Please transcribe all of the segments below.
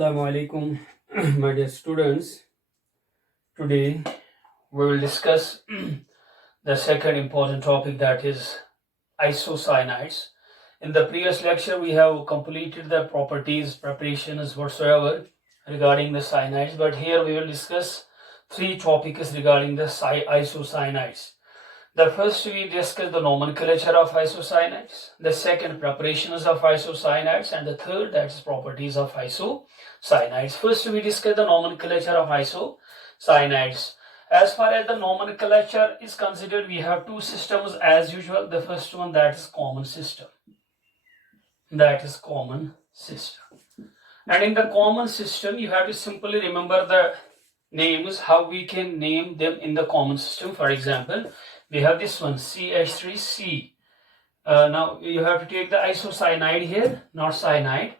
Assalamu alaikum, my dear students. Today we will discuss the second important topic, that is isocyanides. In the previous lecture, we have completed the properties, preparations, whatsoever regarding the cyanides, but here we will discuss three topics regarding the isocyanides. The first, we discuss the nomenclature of isocyanides. The second, preparations of isocyanides, and the third, that is properties of isocyanides. First, we discuss the nomenclature of isocyanides. As far as the nomenclature is considered, we have two systems as usual. The first one, that is common system. That is common system. And in the common system, you have to simply remember the names, how we can name them in the common system. For example, we have this one, CH3C. Now you have to take the isocyanide here, not cyanide.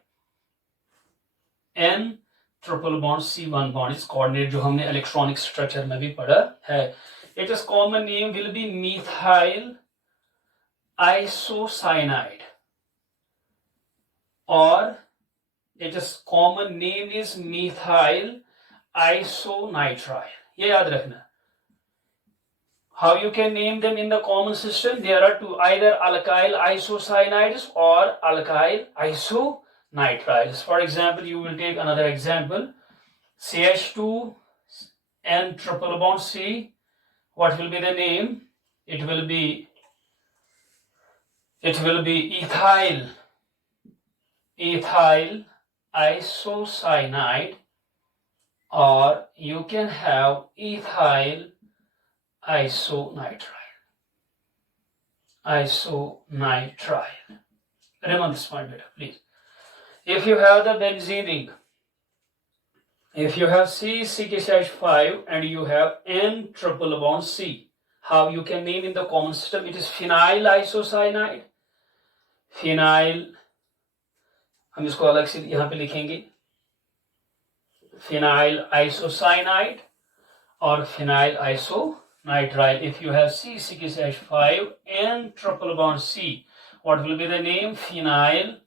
N triple bond C1 bond is coordinate, जो हमने electronic structure में भी पढ़ा है. Its common name will be methyl isocyanide, or its common name is methyl isonitrile. ये याद रखना. How you can name them in the common system? There are two, either alkyl isocyanides or alkyl isonitriles. For example, you will take another example, CH2 N triple bond C. What will be the name? It will be ethyl isocyanide, or you can have ethyl isonitrile. Remember this point better, please. If you have the benzene ring, if you have C6H5 and you have N triple bond C, how you can name in the common system? It is phenyl isocyanide. Phenyl, हम इसको अलग से यहाँ पे लिखेंगे, phenyl isocyanide or phenyl isonitrile. If you have C6H5 N triple bond C, what will be the name? Phenyl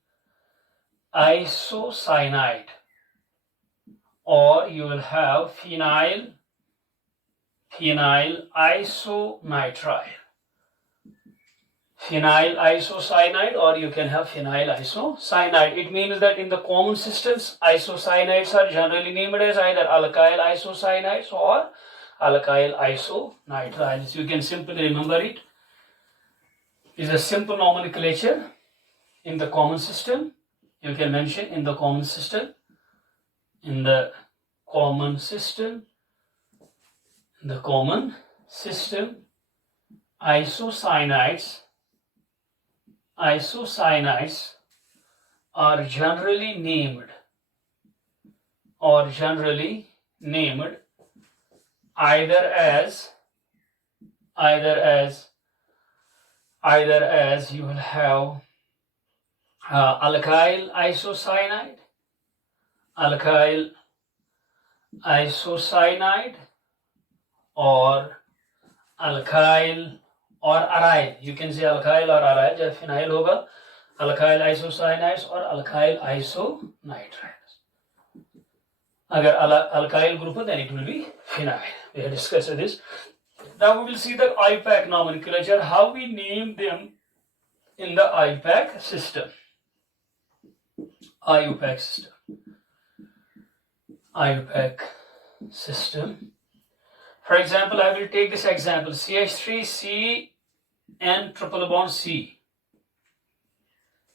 isocyanide, or you will have phenyl isonitrile. Phenyl isocyanide, or you can have phenyl isocyanide. It means that in the common systems, isocyanides are generally named as either alkyl isocyanides or alkyl isonitriles. You can simply remember it. It's a simple nomenclature in the common system. You can mention in the common system. In the common system, isocyanides are generally named either as you will have alkyl isocyanide, or alkyl or aryl. You can say alkyl or aryl. जब phenyl होगा, alkyl isocyanides or alkyl isonitriles. अगर alkyl group हो, then it will be phenyl. We have discussed this. Now we will see the IUPAC nomenclature, how we name them in the IUPAC system. IUPAC system. For example, I will take this example, CH3C N triple bond C.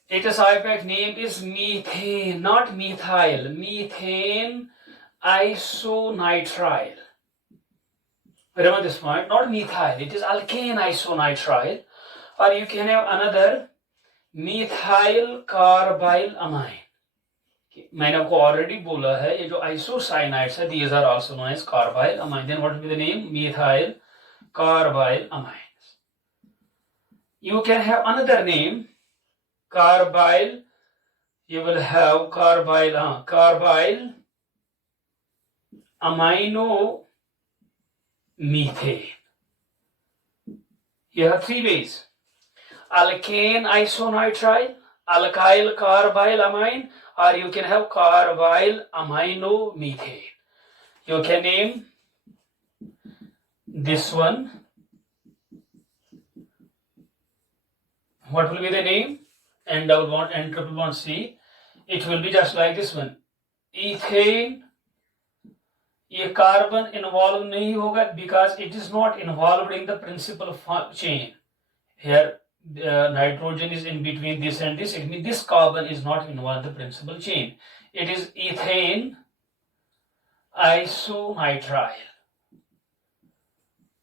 Its IUPAC name is methane, not methyl, methane isonitrile. Remember this point, not methyl, it is alkane isonitrile, or you can have another methyl carbyl amine. मैंने आपको already बोला है, ये जो isocyanide है, these are also known as carbyl amine. Then what will be the name? Methyl carbyl amines. You can have another name, carbyl. You will have carbyl aminomethane. You have three ways: alkane isonitrile, alkyl carbyl amine, or you can have carbyl aminomethane. You can name this one. What will be the name? N double bond, N triple bond C. It will be just like this one. Ethane. ये carbon involve नहीं होगा because it is not involved in the principal chain. Here nitrogen is in between this and this. It means this carbon is not involved in the principal chain. It is ethane isonitrile.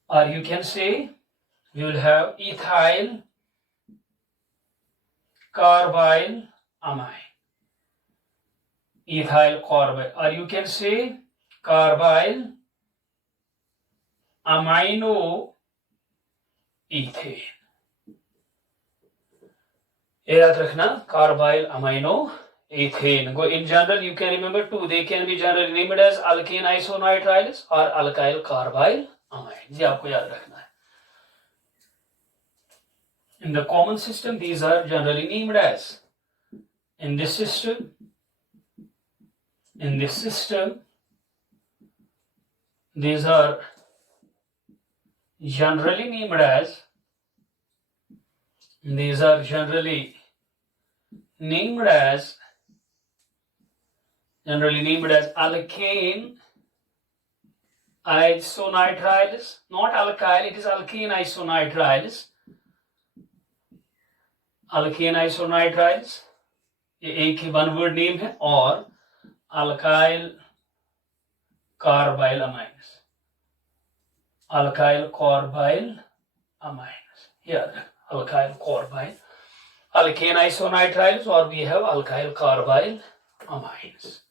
Or you can say we will have ethyl carbyl amine. Ethyl carbyl. Or you can say carbyl amino ethane. याद रखना carbyl amino ethane. In general, you can remember two. They can be generally named as alkane isonitriles or alkyl carbyl amine. ये आपको याद रखना है. In the common system, these are generally named as. In this system, these are generally named as. These are generally named as alkane isonitriles. Not alkyl, it is alkane isonitriles. Alkane isonitriles, ये एक ही one word name है. और alkyl carbyl amines. Alkyl carbyl amines. Here, alkyl carbyl. Alkane isonitriles, or we have alkyl carbyl amines.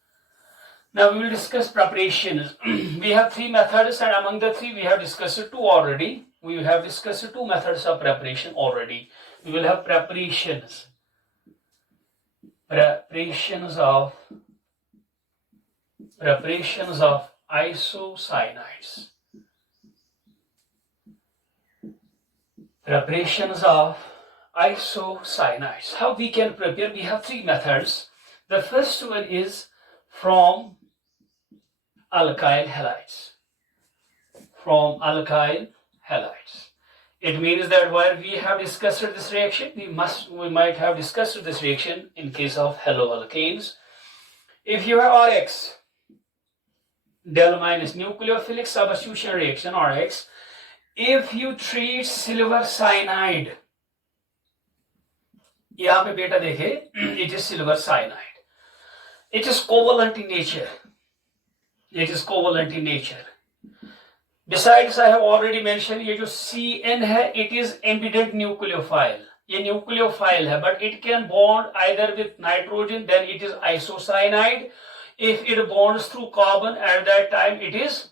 Now we will discuss preparations. We have three methods, and among the three we have discussed two already. We have discussed two methods of preparation already. We will have preparations of isocyanides. Preparations of isocyanides. How we can prepare? We have three methods. The first one is from alkyl halides. It means that while we have discussed this reaction, we might have discussed this reaction in case of haloalkanes. If you have RX, del minus nucleophilic substitution reaction, RX, if you treat silver cyanide, यहाँ पे बेटा देखे, it is silver cyanide. It is covalent in nature. Besides, I have already mentioned, ये जो CN है, it is ambident nucleophile. ये nucleophile है, but it can bond either with nitrogen, then it is isocyanide. If it bonds through carbon, at that time it is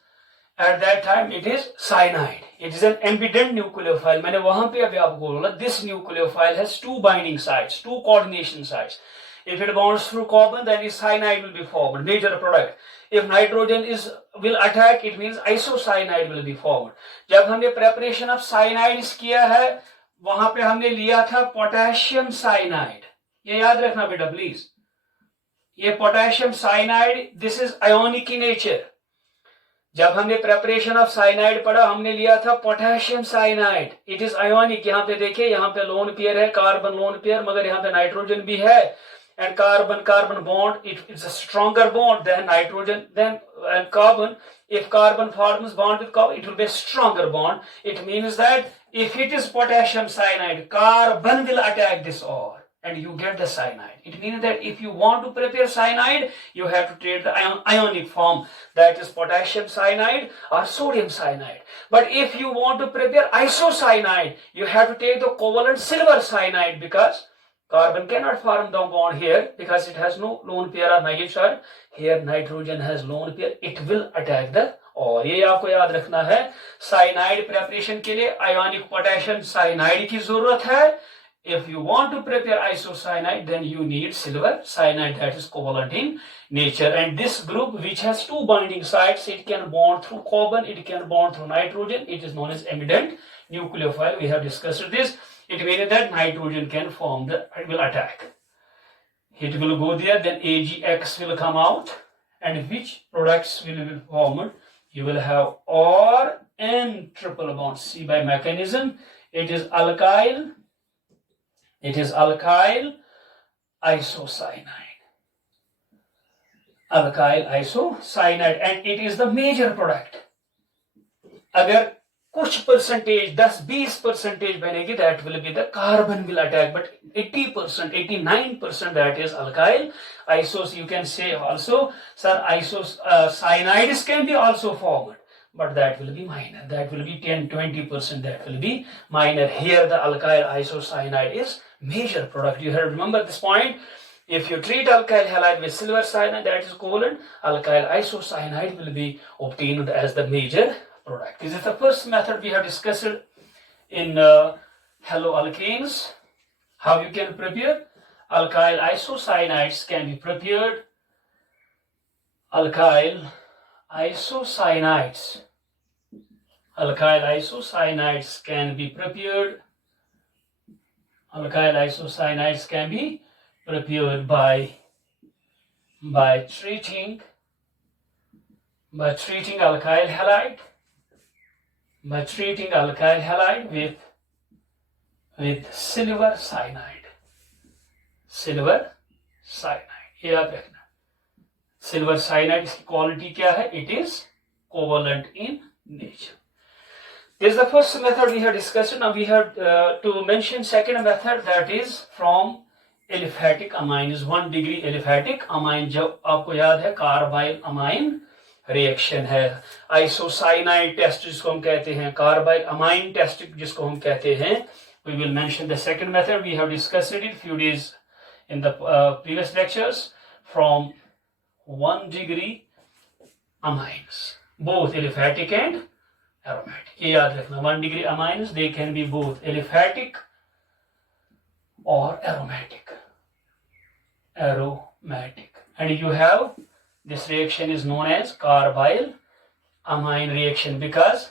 cyanide. It is an ambident nucleophile. मैंने वहां पे अभी आपको बोला, this nucleophile has two binding sites, two coordination sites. If it bonds through carbon, then cyanide will be formed, major product. If nitrogen will attack, it means isocyanide will be formed. जब हमने preparation of cyanides किया है, वहां पे हमने लिया था potassium cyanide. ये याद रखना बेटा प्लीज. ये potassium cyanide, this is ionic in nature. जब हमने preparation of cyanide पढ़ा, हमने लिया था potassium cyanide. It is ionic. यहाँ पे देखिए, यहाँ पे lone pair है, carbon lone pair, मगर यहाँ पे nitrogen भी है. And carbon bond, it's a stronger bond than nitrogen, and carbon. If carbon forms bond with carbon, it will be a stronger bond. It means that if it is potassium cyanide, carbon will attack this ore and you get the cyanide. It means that if you want to prepare cyanide, you have to take the ionic form, that is potassium cyanide or sodium cyanide. But if you want to prepare isocyanide, you have to take the covalent silver cyanide, because carbon cannot form the bond here because it has no lone pair or negative charge. Here nitrogen has lone pair. It will attack the ore. ये आपको याद रखना है. Cyanide preparation के लिए ionic potassium cyanide की जरूरत है. If you want to prepare isocyanide, then you need silver cyanide, that is covalent in nature. And this group, which has two binding sites, it can bond through carbon, it can bond through nitrogen. It is known as ambident nucleophile. We have discussed this. It means that nitrogen can form will attack. It will go there, then AgX will come out, and which products will be formed? You will have R N triple bond C by mechanism. It is alkyl isocyanide. Alkyl isocyanide, and it is the major product. अगर कुछ percentage 10-20% बनेगी, that will be the carbon will attack, but 80%, 89% that is alkyl isos. You can say also, sir, isocyanides can be also formed, but that will be minor. That will be 10-20%. That will be minor. Here the alkyl isocyanide is major product. You have to remember this point. If you treat alkyl halide with silver cyanide, that is covalent, alkyl isocyanide will be obtained as the major product. This is the first method we have discussed in haloalkanes. How you can prepare alkyl isocyanides can be prepared. Alkyl isocyanide can be prepared. Alkyl isocyanide can be prepared by treating alkyl halide. By treating alkyl halide with silver cyanide. ये याद रखना. Silver cyanide की quality क्या है? It is covalent in nature. This is the first method we have discussed. Now we have to mention second method, that is from aliphatic amines. 1 degree aliphatic amine, जब आपको याद है carbyl amine reaction है. Isocyanide test जिसको हम कहते हैं, carbyl amine test जिसको हम कहते हैं. We will mention the second method. We have discussed it few days in the previous lectures. From 1 degree amines, both aliphatic and aromatic. ये याद रखना. 1 degree amines, they can be both aliphatic or aromatic. And you have this reaction is known as carbyl amine reaction. Because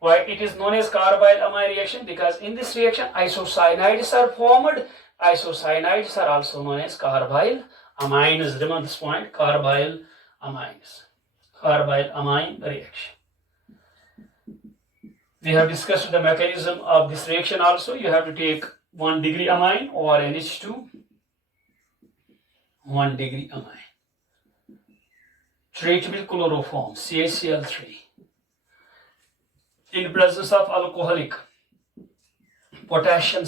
why it is known as carbyl amine reaction? Because in this reaction isocyanides are formed. Isocyanides are also known as carbyl amines. Remember this point, carbyl amines. Carbyl amine reaction. We have discussed the mechanism of this reaction also. You have to take 1 degree amine or NH2. 1 degree amine. Treat with chloroform, CaCl3. In presence of alcoholic potassium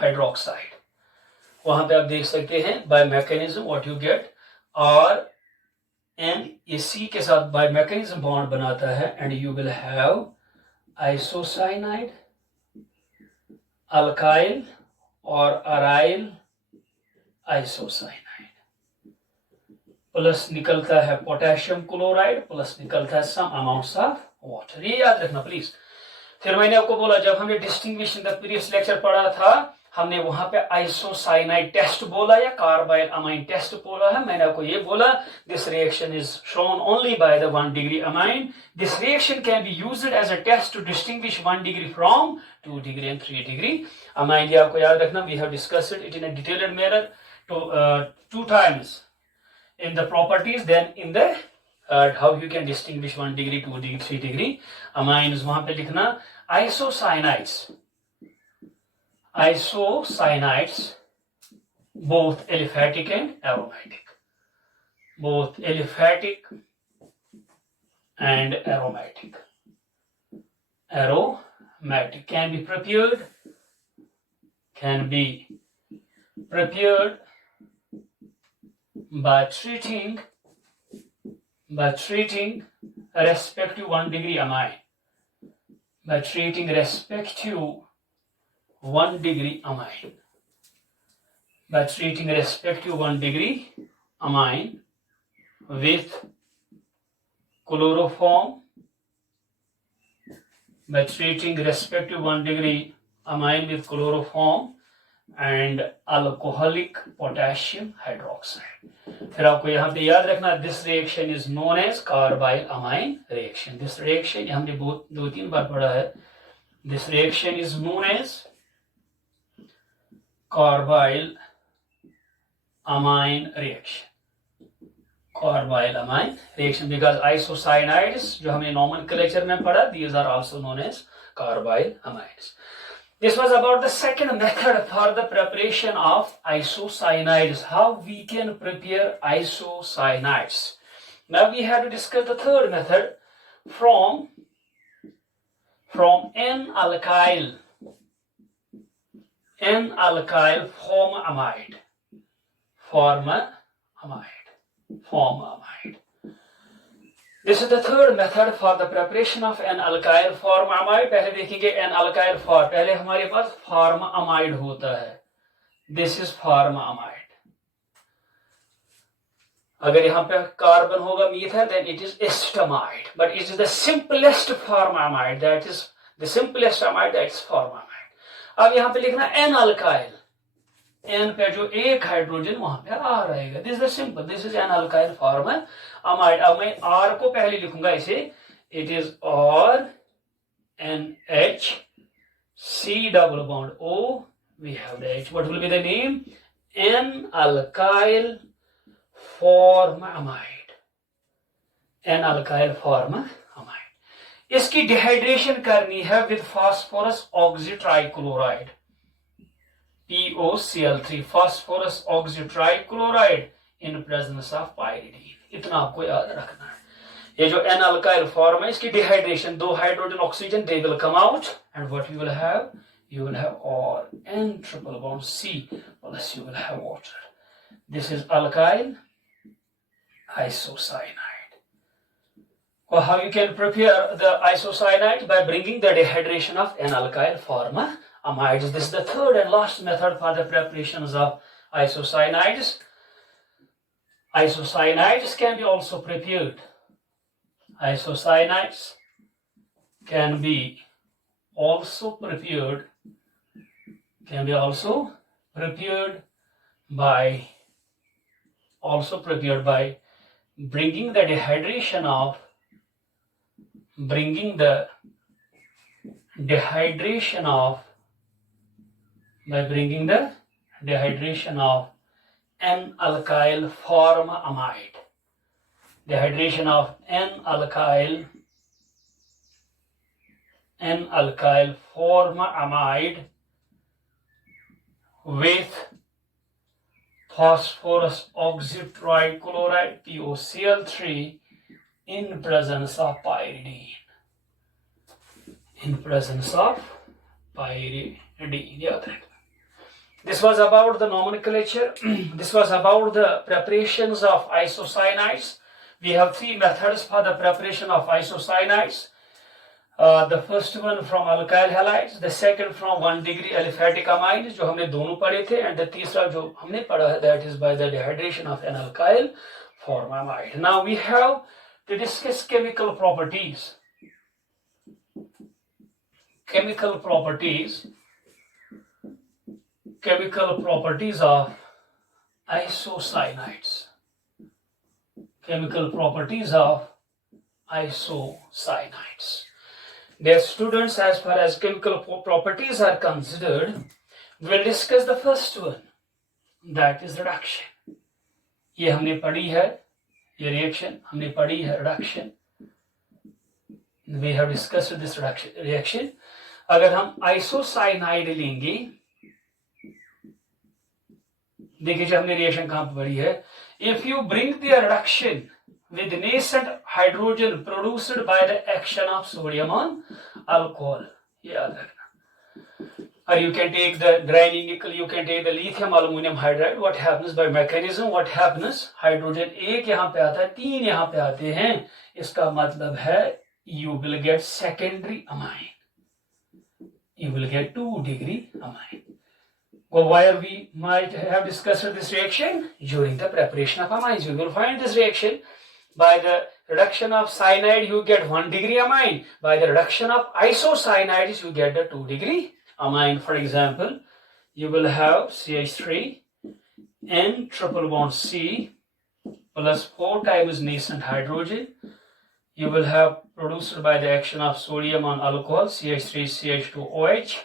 hydroxide. वहां पे आप देख सकते हैं by mechanism what you get, RN C के साथ by mechanism bond बनाता है, and you will have isocyanide, alkyl or aryl isocyanide. Plus निकलता है पोटेशियम क्लोराइड, प्लस निकलता है सम अमाउंट्स ऑफ वाटर. ये याद रखना प्लीज. फिर मैंने आपको बोला, जब हमने distinguish in the previous lecture पढ़ा था, हमने वहां पे आइसोसाइनाइड टेस्ट बोला या कार्बाइल अमाइन टेस्ट बोला है. मैंने आपको ये बोला, this reaction is shown only by the 1 degree amine. This reaction can be used as a test to distinguish 1 degree from 2 degree and 3 degree amine. ये आपको याद रखना. We have discussed it in a detailed manner two times in the properties, then in the how you can distinguish 1 degree, 2 degree, 3 degree amines. वहां पे लिखना isocyanide both aliphatic and aromatic. Both aliphatic and aromatic. Aromatic can be prepared by treating respective 1 degree amine. By treating respective 1 degree amine. By treating respective 1 degree amine with chloroform. By treating respective 1 degree amine with chloroform and alcoholic potassium hydroxide. फिर आपको यहाँ पे याद रखना, this reaction is known as carbylamine reaction. This reaction हमने 2-3 बार पढ़ा है. This reaction is known as carbyl amine reaction. Carbyl amine reaction, because isocyanides जो हमने nomenclature में पढ़ा, these are also known as carbyl amines. This was about the second method for the preparation of isocyanides, how we can prepare isocyanides. Now we have to discuss the third method from N-alkyl formamide. This is the third method for the preparation of N-alkyl formamide. पहले देखेंगे N-alkyl for, पहले हमारे पास formamide होता है. This is formamide. अगर यहाँ पे carbon होगा methyl, then it is acetamide. But it is the simplest formamide. That is the simplest amide. That is formamide. अब यहाँ पे लिखना N-alkyl. N पे जो एक हाइड्रोजन वहां पे R रहेगा. This is the simple. This is N-alkyl formamide. अब मैं R को पहले लिखूंगा इसे. It is R NH C double bond O. We have the H. What will be the name? N-alkyl formamide. N-alkyl formamide. इसकी dehydration करनी है with phosphorus oxytrichloride. POCl3, phosphorus oxytrichloride in presence of pyridine. इतना आपको याद रखना है. ये जो N-alkyl form है, इसकी डिहाइड्रेशन, दो hydrogen oxygen, they will come out, and what you will have? You will have R N triple bond C plus you will have water. This is alkyl isocyanide. Well, how you can prepare the isocyanide? By bringing the dehydration of N-alkyl formamides. This is the third and last method for the preparations of isocyanides. Isocyanides can be also prepared. Isocyanides can be also prepared by bringing the dehydration of N-alkyl formamide. Dehydration of N-alkyl formamide with phosphorus oxytrichloride POCl3 in presence of pyridine. Yeah. This was about the nomenclature. This was about the preparations of isocyanides. We have three methods for the preparation of isocyanides. The first one from alkyl halides, the second from 1 degree aliphatic amines, जो हमने दोनों पढ़े थे, and the तीसरा जो हमने पढ़ा है, that is by the dehydration of N-alkyl formamide. Now we have to discuss chemical properties. Chemical properties of isocyanides. Chemical properties of isocyanides. Dear students, as far as chemical properties are considered, we will discuss the first one, that is reduction. ये हमने पढ़ी है, ये reaction हमने पढ़ी है, reduction. We have discussed this reaction. अगर हम isocyanide लेंगे, देखिए जो हमने reaction कहाँ पर पढ़ी है, if you bring the reduction with nascent hydrogen produced by the action of sodium on alcohol, याद रखना. Or you can take the grinding nickel, you can take the lithium aluminum hydride. What happens by mechanism? What happens? Hydrogen एक यहाँ पे आता है, तीन यहाँ पे आते हैं. इसका मतलब है you will get secondary amine. You will get 2 degree amine. Well, why we might have discussed this reaction during the preparation of amines. You will find this reaction by the reduction of cyanide, you get 1 degree amine. By the reduction of isocyanides, you get the 2 degree amine. For example, you will have CH3 N triple bond C plus 4 times nascent hydrogen. You will have produced by the action of sodium on alcohol, CH3 CH2OH.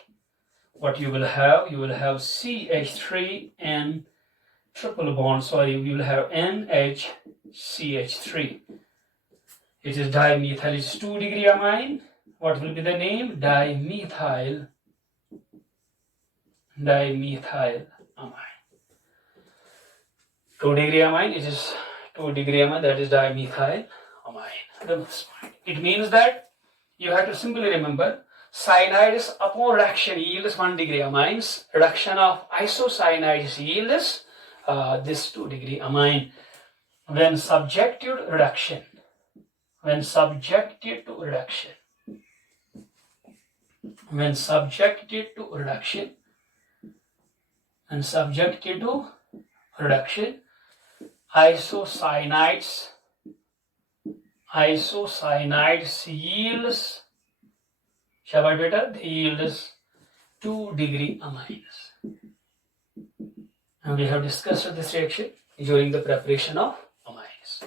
What you will have CH3N triple bond, sorry, we will have NHCH3. It is dimethyl, it's 2 degree amine. What will be the name? Dimethyl amine. 2 degree amine, it is 2 degree amine, that is dimethyl amine. It means that you have to simply remember cyanides upon reaction yields 1 degree amines. Reduction of isocyanides yields this 2 degree amine. When subjected to reduction, when subjected to reduction, isocyanides yields, Shabbat beta, they yields 2 degree amines. And we have discussed this reaction during the preparation of amines.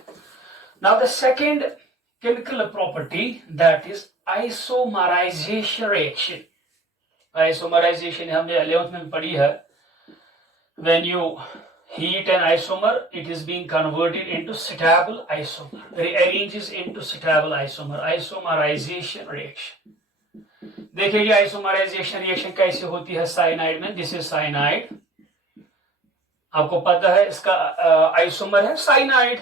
Now the second chemical property, that is isomerization reaction. Isomerization हमने 11th में पढ़ी है. When you heat an isomer, it is being converted into stable isomer, rearranges into stable isomer. Isomerization reaction. देखिए ये isomerization reaction कैसे होती है cyanide में. This is cyanide. आपको पता है इसका आइसोमर है cyanide.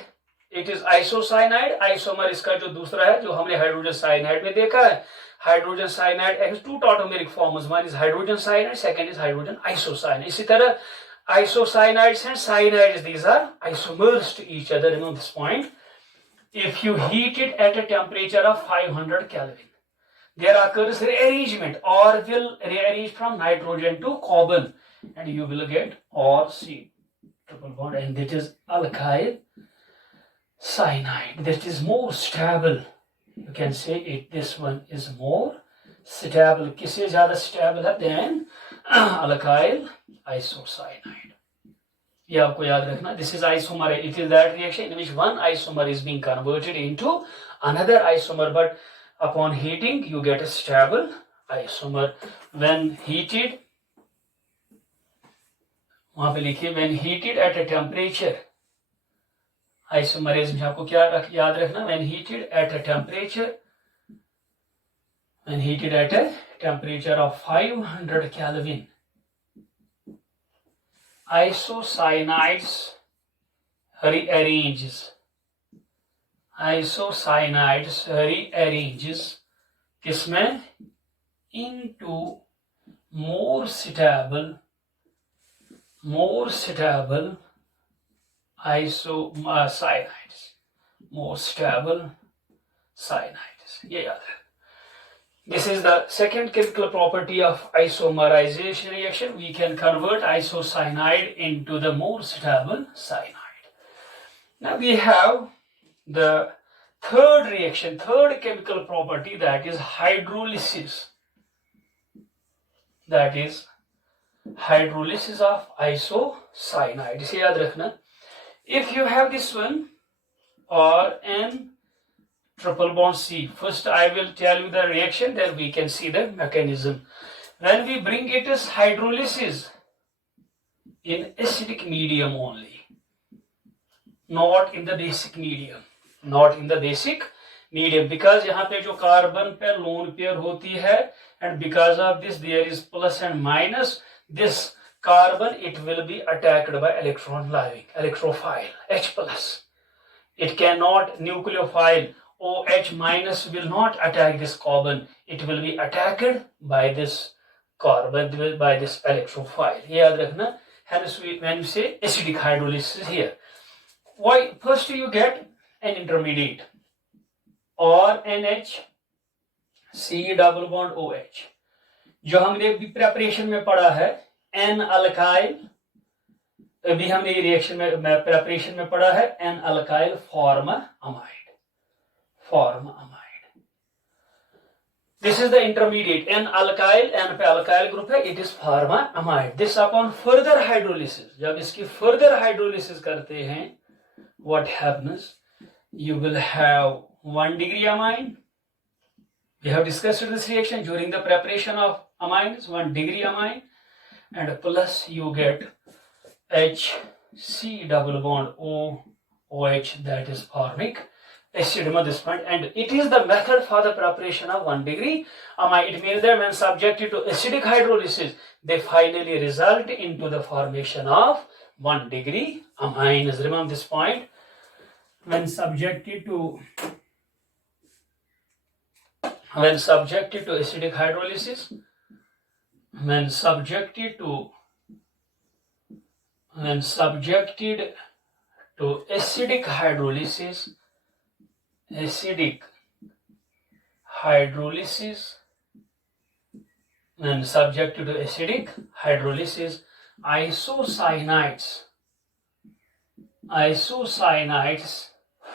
It is isocyanide. Isomer इसका जो दूसरा है जो हमने हाइड्रोजन साइनाइड में देखा है. Hydrogen cyanide has 2 tautomeric forms. One is hydrogen cyanide, second is hydrogen isocyanide. इसी तरह isoscyanides and cyanides, these are isomers to each other. Remember this point. If you heat it at a temperature of 500 Kelvin, there occurs rearrangement, or will rearrange from nitrogen to carbon, and you will get OR-C triple bond, and that is alkyl cyanide. That is more stable. You can say it. This one is more stable. किससे ज़्यादा stable है than alkyl isocyanide. ये आपको याद रखना. This is isomer. It is that reaction in which one isomer is being converted into another isomer, but upon heating you get a stable isomer. When heated, वहां पे लिखिए, when heated at a temperature, isomerism आपको क्या याद रखना. When heated at a temperature of 500 Kelvin, isocyanides rearranges किसमें? into more stable isocyanides, more stable cyanides. ये याद है. This is the second chemical property of isomerization reaction. We can convert isocyanide into the more stable cyanide. Now we have the third reaction, third chemical property, that is hydrolysis. That is hydrolysis of isocyanide. इसे याद रखना. If you have this one, or N triple bond C. First I will tell you the reaction, then we can see the mechanism. When we bring it as hydrolysis in acidic medium only, not in the basic medium, because यहाँ पे जो carbon पे lone pair होती है, and because of this there is plus and minus, this carbon, it will be attacked by electron leaving, electrophile H plus. It cannot, nucleophile OH minus will not attack this carbon. It will be attacked by this carbon, by this electrophile. ये याद रखना. Hence when we say acidic hydrolysis here, why? First you get an intermediate, or NH double bond OH, जो हमने भी preparation में पढ़ा है. N alkyl, अभी हमने ये रिएक्शन में प्रेपरेशन में पढ़ा है. N alkyl formamide. This is the intermediate. N alkyl, N पे alkyl group है, it is formamide. This upon further hydrolysis, जब इसकी further hydrolysis करते हैं, what happens? You will have 1 degree amine. We have discussed this reaction during the preparation of amines. 1 degree amine, and plus you get HCl C double bond O, OH, that is forming acid at this point, and it is the method for the preparation of 1 degree amine. It means that when subjected to acidic hydrolysis, they finally result into the formation of 1 degree amines. Remember this point. When subjected to acidic hydrolysis, when subjected to acidic hydrolysis, when subjected to acidic hydrolysis, isocyanate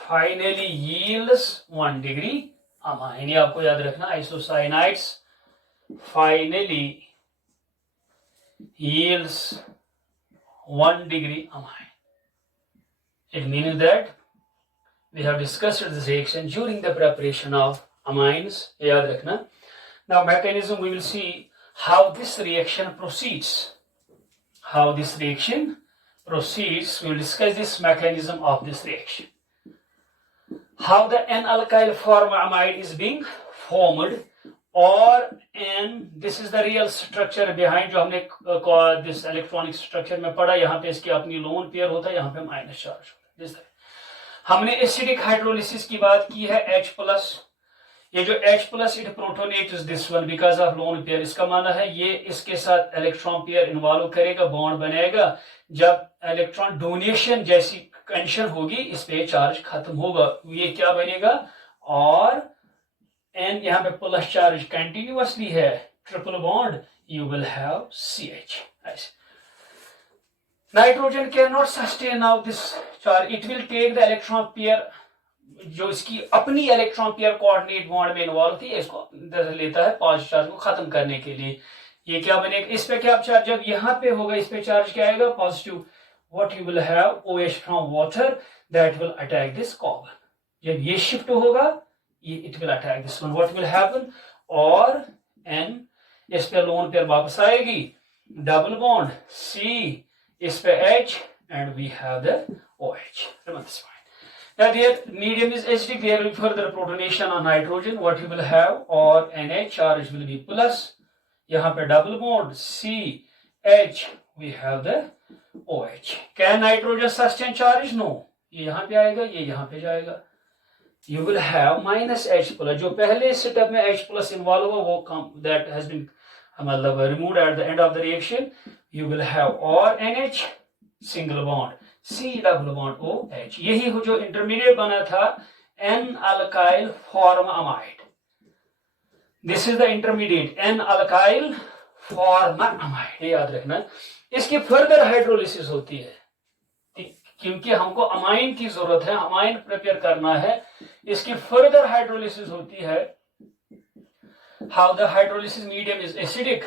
finally yields 1 degree amine. ये आपको याद रखना, isocyanate finally yields 1 degree amine. It means that we have discussed this reaction during the preparation of amines. याद रखना. Now mechanism, we will see how this reaction proceeds. We will discuss this mechanism of this reaction. How the N-alkyl formamide is being formed, or this is the real structure behind जो हमने this electronic structure में पढ़ा. यहाँ पे इसकी अपनी lone pair होता है, यहाँ पे माइनस चार्ज होता है. जिस तरह हमने एसिडिक हाइड्रोलिसिस की बात की है, H+, ये जो H+ it protonates this one because of lone pair. इसका माना है ये इसके साथ इलेक्ट्रॉन पेयर इन्वॉल्व करेगा, बॉन्ड बनेगा. जब इलेक्ट्रॉन डोनेशन जैसी कंडीशन होगी, इस पे चार्ज खत्म होगा. ये क्या बनेगा, और N यहाँ पे प्लस चार्ज कंटिन्यूअसली है, triple bond, you will have CH. Nitrogen can not sustain now this charge. It will take the electron pair, जो इसकी अपनी इलेक्ट्रॉन पेयर कोऑर्डिनेट बॉन्ड में इन्वॉल्व थी, इसको लेता है पॉजिटिव चार्ज को खत्म करने के लिए. ये क्या बनेगा, इस पे क्या चार्ज, जब यहाँ पे होगा इस पे चार्ज क्या आएगा, positive. What you will have, OH from water, that will attack this carbon. जब ये शिफ्ट होगा, ये it will attack this one. What will happen, और N इस पे लोन पेयर वापस आएगी, डबल बॉन्ड C, इस पे H, and we have the OH. Remember this point. Now their medium is acidic, there will be further protonation on nitrogen. What you will have, or NH charge will be plus. यहाँ पे double bond C, H, we have the OH. Can nitrogen sustain charge? No. ये यहाँ पे आएगा, ये यहाँ पे जाएगा. You will have minus H plus. जो पहले स्टेप में H plus involve हुआ, वो that has been मतलब removed at the end of the reaction. You will have or NH single bond, C double bond OH. यही हो जो intermediate बना था N-alkyl formamide. This is the intermediate N-alkyl formamide. ये याद रखना. इसकी फर्दर हाइड्रोलिसिस होती है, क्योंकि हमको अमाइन की जरूरत है, अमाइन प्रिपेयर करना है. इसकी फर्दर हाइड्रोलिसिस होती है. How the hydrolysis medium is acidic,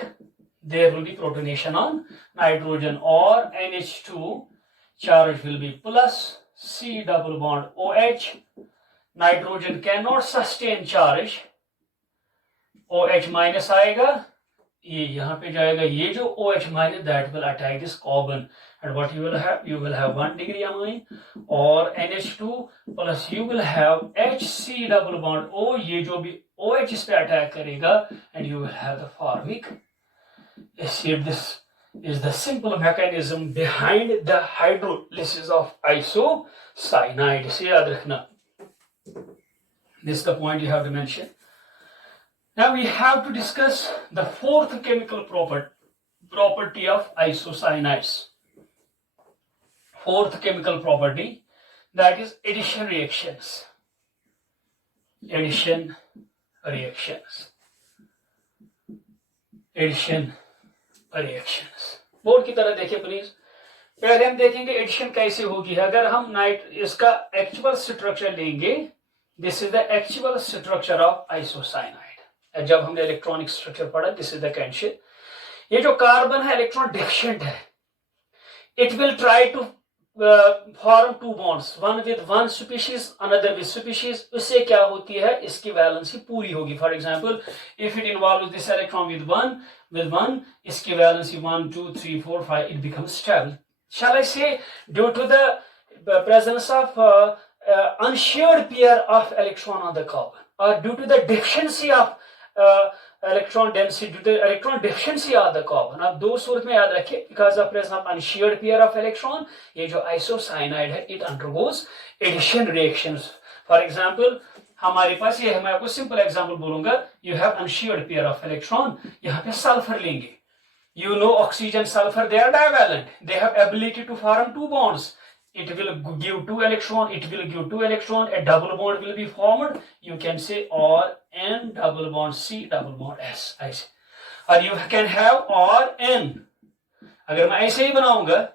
there will be protonation on nitrogen, or NH2 charge will be plus, C double bond OH. Nitrogen cannot sustain charge, OH minus आएगा, ये यहाँ पे जाएगा, ये जो OH minus that will attack this carbon, and what you will have 1 degree amine, or NH2 plus you will have HC double bond O, ये जो भी OH इस पे अटैक करेगा, and you will have the formic acid. This is the simple mechanism behind the hydrolysis of isocyanide. से याद रखना. This is the point you have to mention. Now we have to discuss the fourth chemical property of isocyanides. Fourth chemical property, that is addition reactions. Addition reactions. Board की तरह देखिए please. पहले हम देखेंगे addition कैसे होगी. अगर हम इसका एक्चुअल स्ट्रक्चर लेंगे, this is the actual structure of isocyanide. जब हमने इलेक्ट्रॉनिक स्ट्रक्चर पढ़ा, दिस इज द कैंशियल. ये जो कार्बन है इलेक्ट्रॉन डेफिशिएंट है. It will try to form two bonds, one with one species, another with species. उससे क्या होती है, इसकी वैलेंसी पूरी होगी. For example, if it involve this electron with one, इसकी valency 1 2 3 4 5, it becomes stable. Shall I say due to the presence of unshared pair of electron on the carbon, or due to the deficiency of electron density, due to the electron deficiency of the carbon? अब दो सूरत में याद रखिए, because of presence of unshared pair of electron, ये जो isocyanide है, it undergoes addition reactions. For example, हमारे पास ये है, मैं आपको सिंपल एग्जांपल बोलूंगा. You have unshared pair of electron, यहाँ पे सल्फर लेंगे. You know oxygen, sulfur, they are divalent. They have ability to form two bonds. It will give two electron, it will give two electron, a double bond will be formed. You can say N double bond C double bond S. ऐसे. Or you can have N. अगर मैं ऐसे ही बनाऊंगा,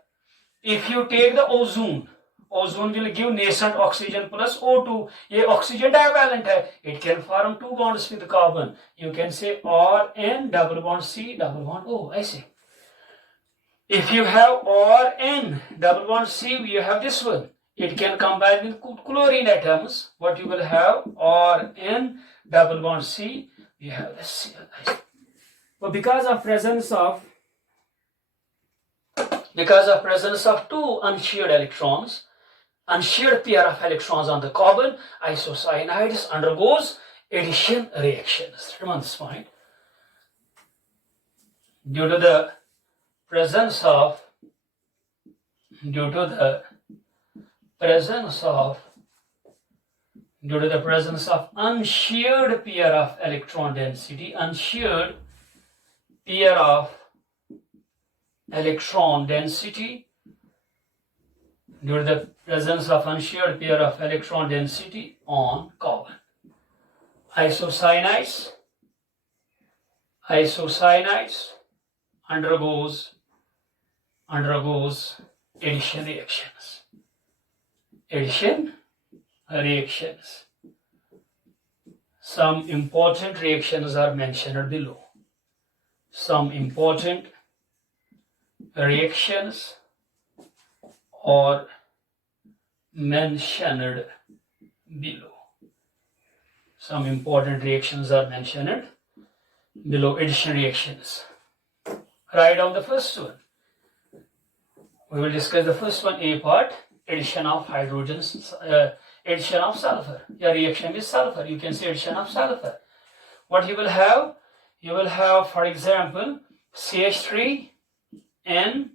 if you take the ozone will give nascent oxygen plus O2. ये oxygen divalent है. It can form two bonds with carbon. You can say N double bond C double bond O. ऐसे. If you have N double bond C, you have this one. It can combine with chlorine atoms. What you will have N double bond C, you have the Cl. But because of presence of two unshared electrons, unshared pair of electrons on the carbon, isocyanides undergoes addition reactions. Remember this point. Due to the presence of unshared pair of electron density, unshared pair of electron density, due to the presence of unshared pair of electron density on carbon, isocyanides undergoes addition reactions. Some important reactions are mentioned below. Some important reactions are mentioned below. Some important reactions are mentioned below. Addition reactions. Write down the first one. We will discuss the first one, A part, addition of hydrogens, addition of sulfur. Your reaction with sulfur. You can say addition of sulfur. What you will have? You will have, for example, CH3N.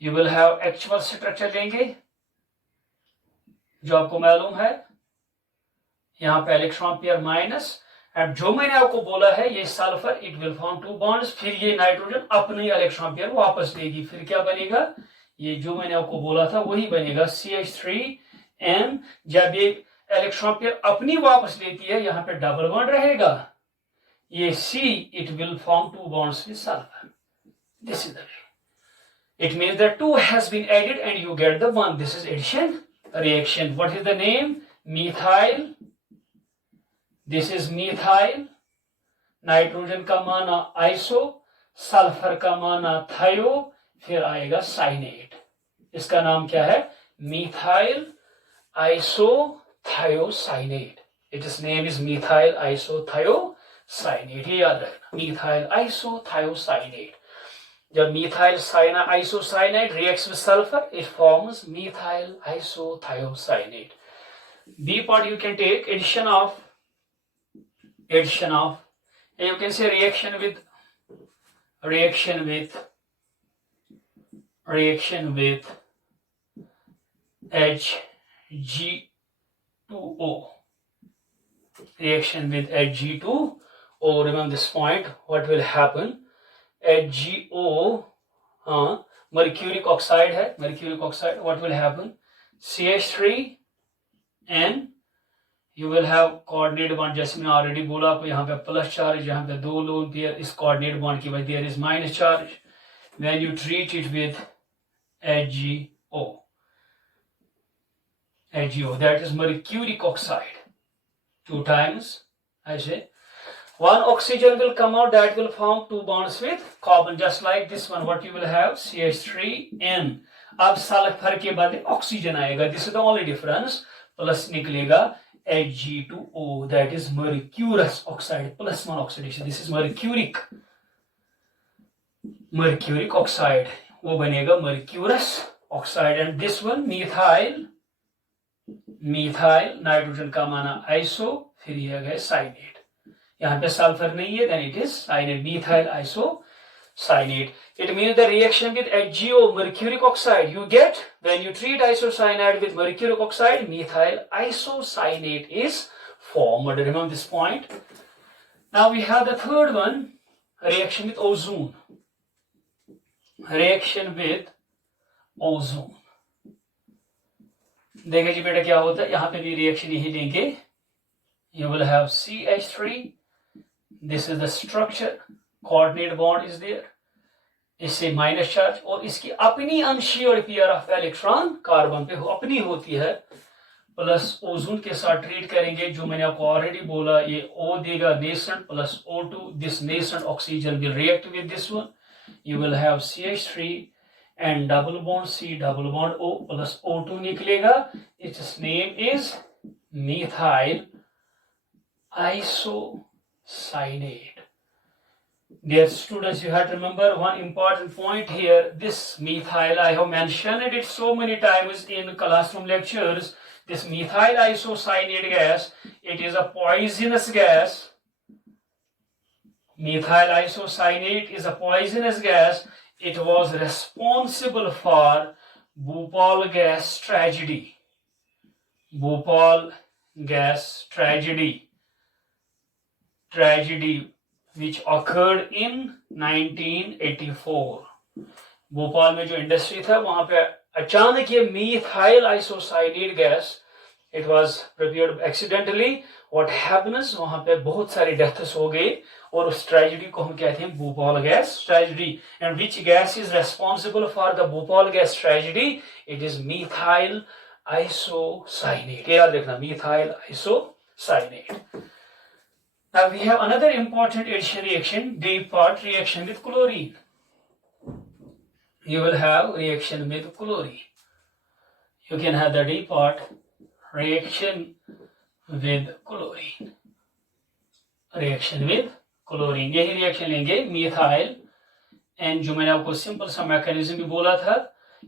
You will have actual structure लेंगे जो आपको मालूम है. यहाँ पे electron pair minus. अब जो मैंने आपको बोला है ये sulphur, it will form two bonds. फिर ये नाइट्रोजन अपने इलेक्ट्रॉन पेयर वापस लेगी. फिर क्या बनेगा? ये जो मैंने आपको बोला था वही बनेगा, CH3N. जब ये इलेक्ट्रॉन पेयर अपनी वापस लेती है, यहाँ पे डबल बॉन्ड रहेगा. ये C, it will form two bonds with sulfur. This is the way. It means that 2 has been added and you get the 1. This is addition reaction. What is the name? Methyl. This is methyl. Nitrogen का माना iso, sulphur का माना थायो, फिर आएगा साइनेट. इसका नाम क्या है? methyl isothiocyanate. Its name is methyl isothiocyanate. ये याद रखना, methyl isothiocyanate. जब methyl isocyanate reacts with sulfur, it forms methyl isothiocyanate. B part you can take addition of, and you can say reaction with Hg2O. Reaction with Hg2O. Remember this point. What will happen? HgO, mercuric oxide है, mercuric oxide. What will happen? CH3N, you will have coordinate bond. जैसे मैंने already बोला आपको, यहाँ पे plus charge, यहाँ पे 2 lone pair. इस coordinate bond की वजह there is minus charge. When you treat it with HgO, that is mercuric oxide. 2 times, I say. 1 oxygen will come out, that will form 2 bonds with carbon, just like this one. What you will have? CH3N. अब sulphur के बाद oxygen आएगा. This is the only difference. Plus निकलेगा Hg2O, that is mercurous oxide, plus 1 oxidation. This is mercuric oxide. वो बनेगा mercurous oxide. And this one methyl, methyl nitrogen का माना iso, फिर यह गए साइनेट। यहाँ पे सल्फर नहीं है, then it is cyanate, methyl iso cyanide. It means the reaction with HgO, mercuric oxide, you get when you treat isocyanide with mercuric oxide, methyl isocyanate is formed. Remember this point. Now we have the third one, reaction with ozone. Reaction with ozone. देखिए जी बेटा क्या होता है, यहाँ पे भी reaction यही लेंगे. You will have CH3. This is the structure. Coordinate bond is there, इससे माइनस चार्ज, और इसकी अपनी unshared pair of electron carbon पे अपनी होती है, प्लस ओजोन के साथ ट्रीट करेंगे, जो मैंने आपको ऑलरेडी बोला, ये O देगा nascent plus O2, this nascent oxygen will react with this one, you will have CH3 and double bond C, double bond O plus O2 निकलेगा, it's name is methyl isocyanate. Dear students, you have to remember one important point here. This methyl, I have mentioned it so many times in classroom lectures. This methyl isocyanate gas, it is a poisonous gas. Methyl isocyanate is a poisonous gas. It was responsible for Bhopal gas tragedy. Bhopal gas tragedy. Which occurred in 1984. Bhopal में जो industry था वहां पे अचानक ये methyl isocyanate gas, it was prepared accidentally. What happens, वहां पे बहुत सारी डेथ्स हो गई, और उस ट्रेजेडी को हम कहते हैं Bhopal gas tragedy. And which gas is responsible for the Bhopal gas tragedy? It is methyl isocyanate. याद रखना, methyl isocyanate. Now we have another important addition reaction, D part, reaction with chlorine. You will have reaction with chlorine. You can have the D part, reaction with chlorine. Reaction with chlorine. यही reaction लेंगे methyl, and जो मैंने आपको simple सा mechanism भी बोला था,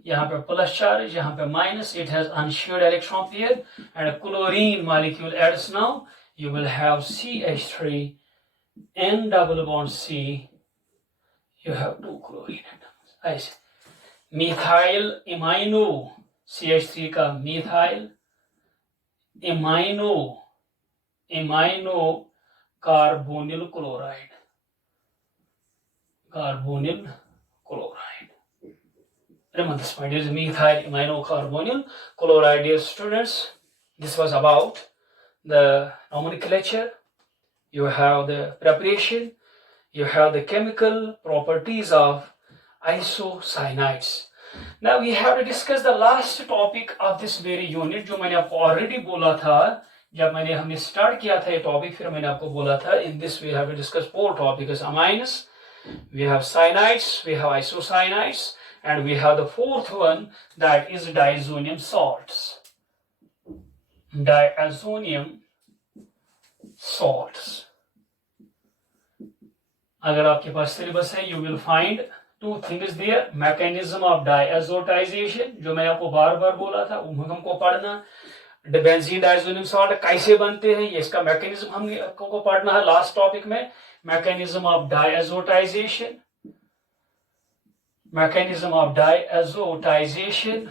यहाँ पे प्लस चार्ज, यहाँ पे minus, it has unshared electron pair, and chlorine molecule adds now. You will have CH3 and double bond C. You have 2 chlorine atoms. ऐसे मिथाइल इमाइनो, CH3 का methyl imino, imino carbonyl chloride, carbonyl chloride. Remember this point is methyl imino carbonyl chloride. Dear students, this was about the nomenclature. You have the preparation, you have the chemical properties of isocyanides. Now we have to discuss the last topic of this very unit, जो मैंने आपको already बोला था जब हमने start किया था ये topic. फिर मैंने आपको बोला था in this we have to discuss 4 topics: amines, we have cyanides, we have isocyanides, and we have the 4th one, that is diazonium salts. Diazonium salts. अगर आपके पास सिलेबस है, you will find 2 things there. mechanism of diazotization, जो मैं आपको बार बार बोला था, हमको पढ़ना. बेंजीन डाइजोनियम सॉल्ट कैसे बनते हैं, ये इसका मैकेनिज्म हमको पढ़ना है लास्ट टॉपिक में. Mechanism of diazotization, mechanism of diazotization.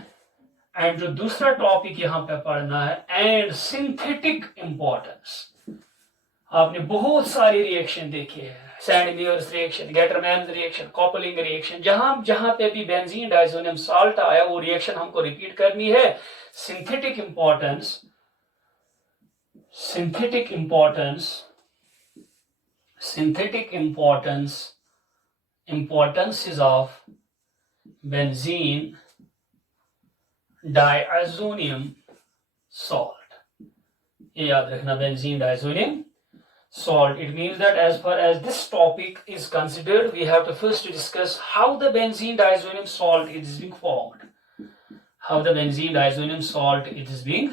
And जो दूसरा टॉपिक यहाँ पे पढ़ना है, एंड सिंथेटिक इंपॉर्टेंस. आपने बहुत सारी रिएक्शन देखी है, Sandmeyer's reaction, Gattermann reaction, coupling reaction, जहां पे भी बेंजीन डाइजोनियम सॉल्ट आया वो रिएक्शन हमको रिपीट करनी है. Synthetic importance, synthetic importance, synthetic importance, importances of benzene diazonium salt. ये याद रखना, benzene diazonium salt. It means that as far as this topic is considered, we have to first discuss how the benzene diazonium salt is being formed. How the benzene diazonium salt it is being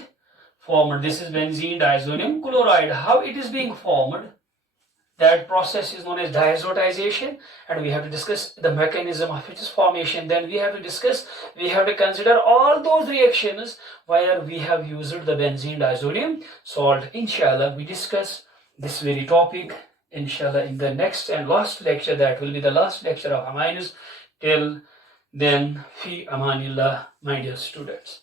formed. This is benzene diazonium chloride. How it is being formed? That process is known as diazotization, and we have to discuss the mechanism of its formation. Then we have to consider all those reactions where we have used the benzene disodium salt. Inshallah, we discuss this very topic, inshallah, in the next and last lecture. That will be the last lecture of amines. Till then, fi amanillah, my dear students.